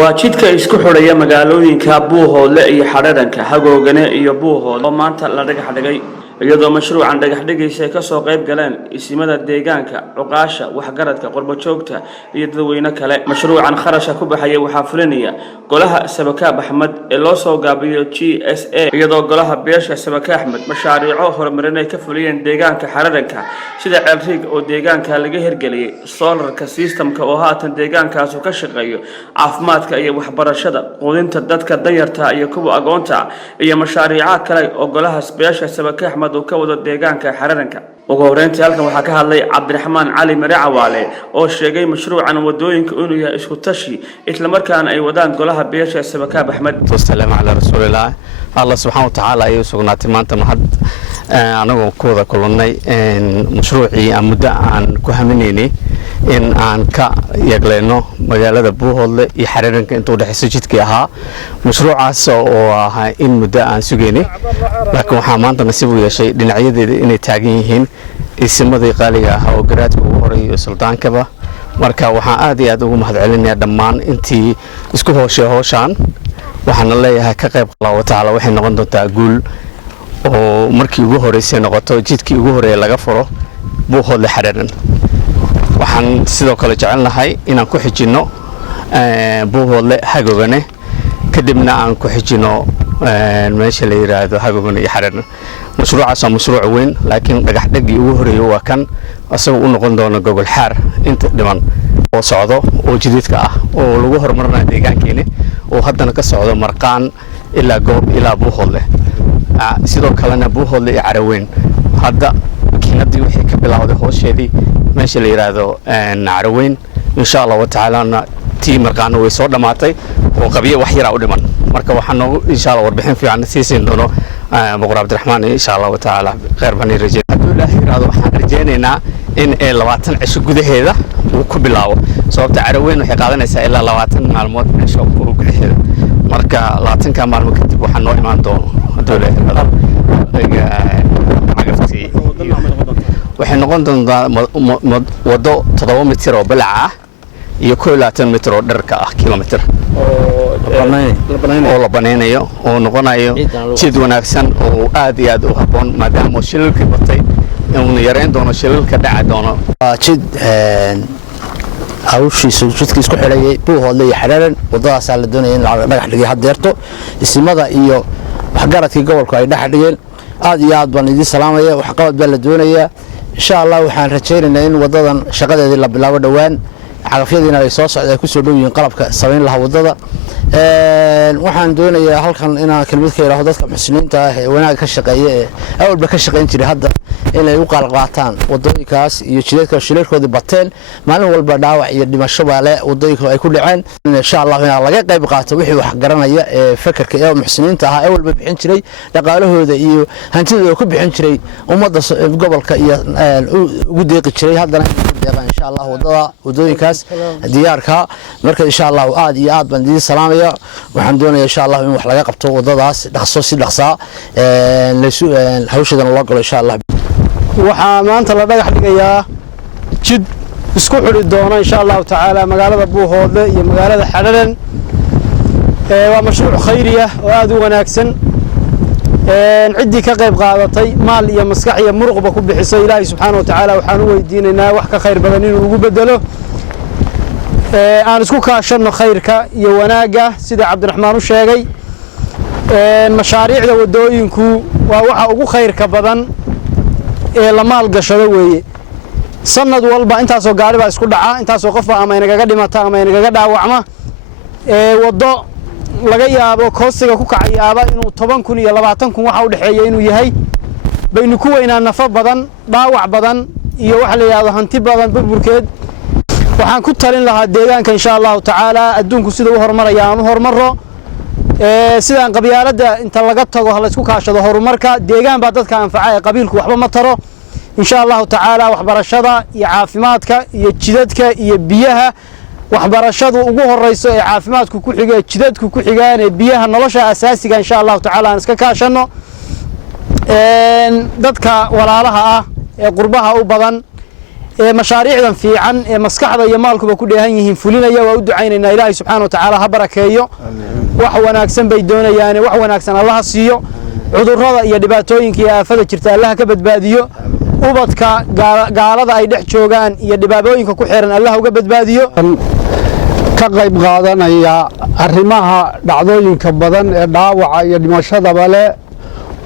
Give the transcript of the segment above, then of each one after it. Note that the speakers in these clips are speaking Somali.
waa jidka isku xidhaya magaalooyinka Buuhoodle iyo Xareeranka Hagoogane iyo Buuhoodle oo maanta la dhagax dhigay iyadoo mashruucan dhagax dhigaysa ka soo qayb galeen isimada deegaanka cuqaasha waxgaradka qurbo joogta iyo dadweyne kale mashruucan kharashka ku baxaya waxa fulinaya golaha Sabakaab Axmed ee loo soo gaabiyo GSA iyadoo golaha beesha Sabakaab Axmed mashaariico horumarineed ka fuliyeen deegaanka Xareeranka sida ceelriig oo deegaanka laga hirgeliyay solarka systemka oo haatan deegaankaas ka shaqeeyo caafimaadka iyo waxbarashada quudinta dadka danyarta iyo kuwa agoonta iyo mashaariic kale oo golaha beesha Sabakaab Axmed oo ka wada deegaanka Xareeranka ugu horeyntii halkan waxa ka hadlay Cabdiraxmaan Cali Maracawaale oo sheegay mashruucan wadooyinka inuu yahay isku tashi isla markaana ay wadaan golaha beesha Sabakaab Axmed sallallahu alayhi rasuulillah Allah subhanahu wa ta'ala ayuu sugnaatay maanta mahad anagu ku wada kulannay mashruucii muddo aan ku haminaynay in aan ka yeegleeno magaalada Buuhoodle iyo Xareeranka inta u dhaxayso jidkii ahaa mashruucaas oo ahaa in muddo aan sugeynay laakiin waxa maanta nasiib u yeeshay dhinacyada inay taagan yihiin isimadii qaaliga ah oo garaadka ugu horeeyay sultaankaba marka waxaan aad iyo aad ugu mahadcelinayaa dhammaan intii isku howshaan waxaan leeyahay ka qayb qalaw taala waxay noqon doontaa guul oo markii ugu horeysay noqoto jidkii ugu horeeyay laga furo Buuhoodle Xareeran waxaan sidoo kale jecelnahay inaan ku xijino Buuhoodle Hagoogane kadibna aan ku xijino meesha la yiraahdo Hagoogane iyo Xareeran mashruucaas waa mashruuc weyn laakiin dhagax dhigi ugu horeeyay waa kan asagoo u noqon doona gogol xaar inta dhiman oo socdo oo jididka ah oo lagu horumarinayo deegaankeena oo haddana ka socdo Marqaan ilaa goob ilaa Buuhoodle sidoo kalena Buuhoodle iyo Caraweyn hadda makiinadii wixii ka bilowday howsheedii meesha la yiraahdo Caraweyn insha Allah ta'ala tii Marqaan way soo dhamaatay oo qabiye wax yar u dhiman marka waxaan insha Allah warbixin fiican siisin doono boqor Cabdiraxmaan insha Allah ta'ala khayr bani rajay Abdullahi raado waxaan rajaynaynaa in 20 cisho gudaheeda uu ku bilaabo sababta Caraweyn waxay qaadanaysaa ilaa 20 maalmood cisho gudaheeda marka 20 ka maalmo kadib waxaan noo imaan doono Abdullahi raado agaftii waxay noqon doontaa wado 7 mitir oo balac ah iyo 20 mitir oo dherka ah kilomitir oo la baneynayo oo noqonayo jid wanaagsan oo aad iyo aad u haboon maadaama shilalka batay inuu yareyn doono shilalka dhaca doono jid hawshiisu jidkii isku xidhayay Buuhoodle iyo Xareeran wadadaas la doonayay in la dhagax dhigo hadeerto isimada iyo waxgaradkii gobolka ay dhax dhigeen aad iyo aad baan idin salaamaya wax qabad baa la doonayaa insha Allah waxaan rajaynaynaa in wadadan shaqadeedii la bilaabo dhawaan cagafyadiina ay soo socday ku soo dhawyeen qalabka sameyn laha wadada waxaan doonayaa halkan inaan kelmad ka yiraahdo dadka muslimiinta ah ee wanaag ka shaqeeya ee awalba ka shaqeyn jiray hadda inay u qalqaataan wadooyinkaas iyo jidadka shilalkooda bateen maalin walba dhaawac iyo dhimasho baale wadooyinka ay ku dhaceen insha Allah in laga qayb qaato wixii wax garanaya ee fakarka ee muslimiinta ah ee walba bixin jiray dhaqaalahooda iyo hantidooda ku bixin jiray ummadda gobolka iyo ugu deeqi jiray haddana insha Allah wadooyinkaas diyaarka marka insha Allah aad iyo aad baan idin salaamaya waxaan doonayaa insha Allah in wax laga qabto wadadaas dhaqso si dhaqsa hawshadan loo galo insha Allah waxaa maanta la dhagax dhigayaa jid isku xidhi doona insha Allah ta'ala magaalada Buuhoodle iyo magaalada Xareeran waa mashruuc khayri ah oo aad u wanaagsan cidii ka qayb qaadatay maal iyo maskax iyo muruqba ku bixisay Ilaahay subhanahu wa ta'ala waxaan u weydiinaynaa wax ka khayr badan inuu ugu bedelo aan isku kaashano khayrka iyo wanaaga sida Cabdiraxmaan u sheegay mashaariicda wadooyinku waa waxa ugu khayrka badan ee la maal gashado weeye sanad walba intaas oo gaari baa isku dhaca intaas oo qof ama inaga dhimata ama inaga dhaawacma wado laga yaabo koosiga ku kacayaaba inuu 10,000 iyo 20,000 waxa u dhaxeeyo inuu yahay baynu ku weynaa nafa badan dhaawac badan iyo wax la yiraahdo hanti badan burburkeed waxaan ku talin lahaa deegaanka insha Allah ta'ala adduunku sida uu horumarayaan u horumaro sidaan qabyaalada inta laga tago hal isku kaashado horumarka deegaan baa dadka anfacay qabiilku waxba ma taro insha Allah ta'ala waxbarashada iyo caafimaadka iyo jidadka iyo biyaha waxbarashadu ugu horeyso ee caafimaadku ku xigay jidadku ku xigaan ee biyaha nolosha asaasiga insha Allah ta'ala aan iska kaashano dadka walaalaha ah ee qurbaha u badan mashaariicdan fiican maskaxda iyo maalkuba ku dheehan yihiin fulinaya waa u ducaynaynaa ilaahay subxaanahu wa tacaala ha barakeeyo wax wanaagsan bay doonayaan wax wanaagsan allaha siiyo cudurrada iyo dhibaatooyinka iyo aafada jirta allaha ka badbaadiyo ubadka gaalada ay dhex joogaan iyo dhibaatooyinka ku xiran allaha uga badbaadiyo ka qayb qaadanaya arrimaha dhacdooyinka badan ee dhaawaca iyo dhimashadaba leh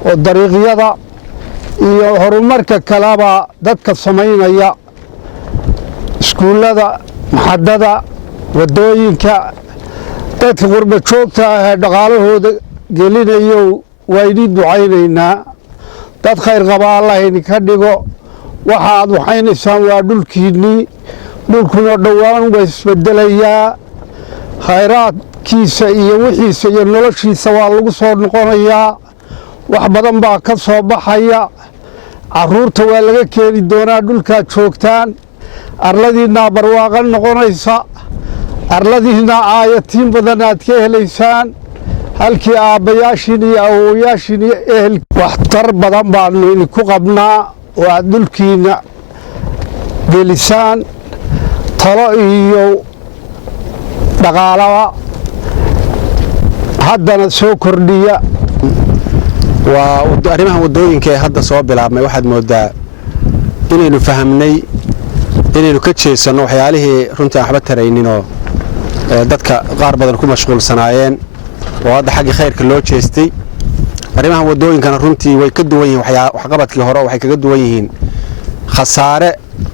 oo dariiqyada iyo horumarka kaleba dadka samaynaya iskuullada maxadada wadooyinka dadka qurba joogta ah ee dhaqaalahooda gelinayo waa idin ducaynaynaa dad khayr qaba allah idinka dhigo waxa aad waxaynaysaan waa dhulkiinnii dhulkuna dhowaan waa isbedelayaa khayraadkiisa iyo wixiisa iyo noloshiisa waa lagu soo noqonayaa wax badan baa ka soo baxaya carruurta waa laga keeni doonaa dhulkaad joogtaan arladiinnaa barwaaqo noqonaysa arladiinnaa aayatiin badan aad ka helaysaan halkii aabbayaashiin iyo awowayaashiin iyo ehel waxtar badan baannu idinku qabnaa oo aad dhulkiinna gelisaan talo iyo dhaqaalaba haddana soo kordhiya waa arrimaha wadooyinka ee hadda soo bilaabmay waxaad moodaa inaynu fahamnay inaynu ka jeesanno waxyaalihii runtii aan waxba tarayninoo dadka qaar badan ku mashquulsanaayeen oo hadda xagga khayrka loo jeestay arrimaha wadooyinkana runtii way ka duwan yihiin waxqabadkii hore waxay kaga duwan yihiin khasaare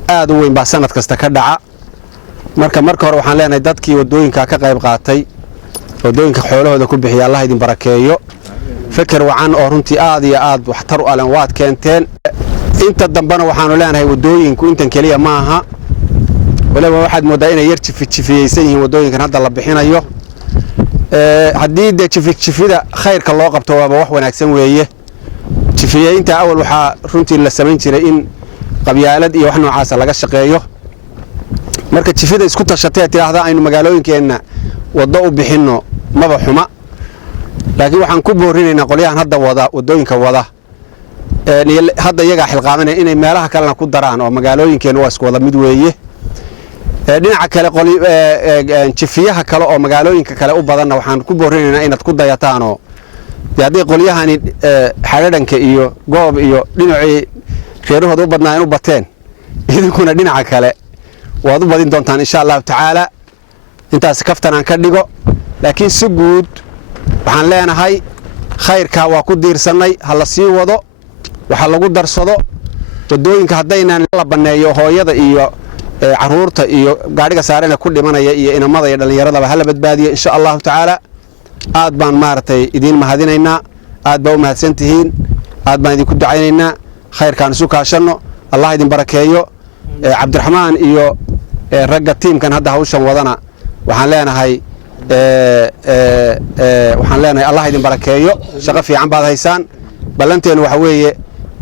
aad u weyn baa sanad kasta ka dhaca marka hore waxaan leenahay dadkii wadooyinka ka qayb qaatay wadooyinka xoolahooda ku bixiya Allah idin barakeeyo fikir wacan oo runtii aad iyo aad waxtar u alan waad keenteen inta dambana waxaanu leenahay wadooyinku intan kaliya maaha walaal waxaad moodaa inay yar jifiyeysan yihiin wadooyinkan hadda la bixinayo haddii de jifida khayrka loo qabto waaba wax wanaagsan weeye jifiyeynta awal waxaa runtii la samayn jiray in qabyaalad iyo wax noocaas laga shaqeeyo marka jifida isku tashatay tiraahdaa aynu magaalooyinkeenna wado u bixino maba xuma laakiin waxaan ku boorinaynaa qolyahan hadda wadooyinka wada hadda iyaga xilqaamanaya inay meelaha kalena ku daraan oo magaalooyinkeenna waa isku wada mid weeye dhinaca kale jifiyaha kale oo magaalooyinka kale u badanna waxaan ku boorinaynaa inaad ku dayataanoo haddii qolyahani xadhadhanka iyo goob iyo dhinacii reerahooda u badnaa u bateen idinkuna dhinaca kale waad u badin doontaan insha allahu tacaala intaas kaftanaan ka dhigo laakiin si guud waxaan leenahay khayrka waa ku diirsannay ha la sii wado waxa lagu darsado wadooyinka haddaynan la banneeyo hooyada iyo carruurta iyo gaadhiga saarena ku dhimanaya iyo inamada iyo dhallinyaradaba hala badbaadiyo insha allahu tacaala aad baan maaragtay idiin mahadinaynaa aad baa u mahadsantihiin aad baan idinku ducaynaynaa khayrkaan isu kaashanno allah idin barakeeyo cabdiraxmaan iyo ragga tiimkan hadda hawshan wadana waxaan leenahay allah idin barakeeyo shaqo fiican baad haysaan ballanteenu waxa weeye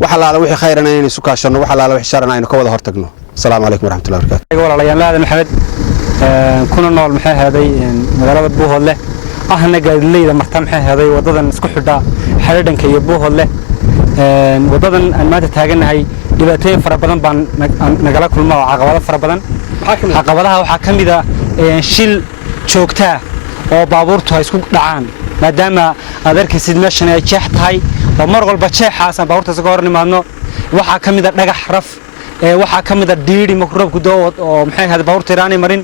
wax allaala wixii khayrana inaynu isu kaashanno wax allaala wixii sharana aynu ka wada hortagno السلام عليكم ورحمة الله وبركاته. والله لا محمد كنا نول محي هذي مقالة بوه له أهنا قاعد لي إذا مرتم محي هذي وضدنا نسكح دا حردن كي يبوه له وضدنا ما تتهاجن هاي دلوقتي فربنا بان نقلا كل ما عقبالها فربنا عقبالها وحكم إذا شيل شوكته أو بابورته يسكت دعان ما دام أذكر سيد مشنا يشحت هاي ومرغل بتشح حسن بابورته سكورني مانو وحكم إذا نجح رف waxaa ka mid ah diiri makroobku dood oo maxay ahayd baabuurta Iiraani marin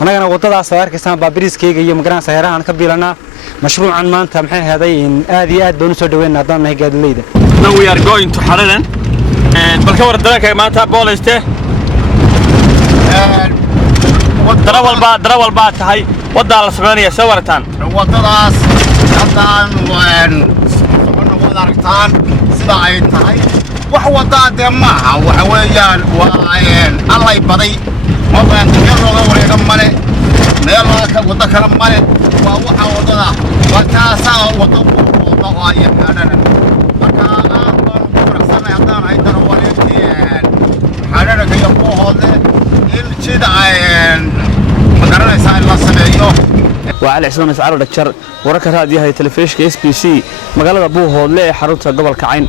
anagana wadadaas arkaysan baabiriskeyga iyo magaranaysa heerahan ka biilanaa mashruucan maanta maxay ahayd in aad iyo aad baan u soo dhaweynaa hadaan gaadileyda Now we are going to Haradan and balka war daranka maanta booliste darawal baa tahay wada la sameeynaya sawartan wadadaas hadaan wada aragtaan sida ay tahay wax wadaade maaha waxa weeyaan waa allay baday ma baan tirada wareega male meel wada kala male waa waxa wadada wataasa wada oo ay hadana marka aan ku faraxsanahay hadaan ay darawaleeyeen hadana kayo ku hoode in jida ay magaranaysa in la sameeyo وعلى حساب مسعر دكتور وركه هذه تلفزيون SBC مقالة بوه له حرونته قبل كعين